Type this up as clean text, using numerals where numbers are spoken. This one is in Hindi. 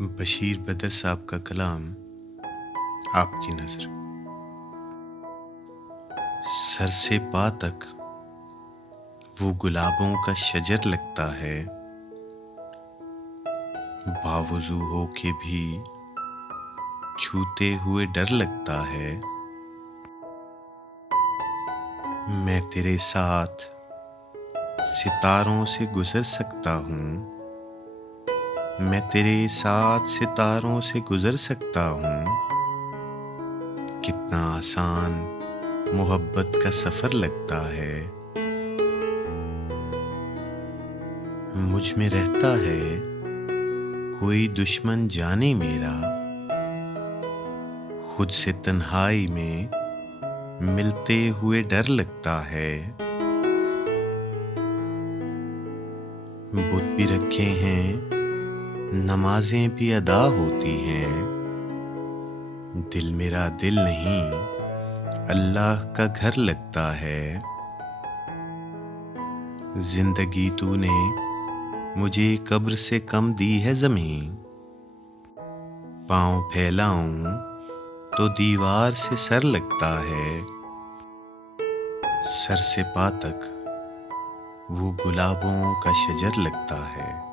बशीर बदर साहब का कलाम आपकी नज़र। सर से पा तक वो गुलाबों का शजर लगता है, बावजू हो के भी छूते हुए डर लगता है। मैं तेरे साथ सितारों से गुजर सकता हूँ, मैं तेरे साथ सितारों से गुजर सकता हूँ। कितना आसान मोहब्बत का सफ़र लगता है। मुझ में रहता है कोई दुश्मन जाने मेरा, खुद से तन्हाई में मिलते हुए डर लगता है। बुत भी रखे हैं, नमाजें भी अदा होती हैं, दिल मेरा दिल नहीं अल्लाह का घर लगता है। जिंदगी तूने मुझे कब्र से कम दी है ज़मीन, पाँव फैलाऊं तो दीवार से सर लगता है। सर से पा तक वो गुलाबों का शजर लगता है।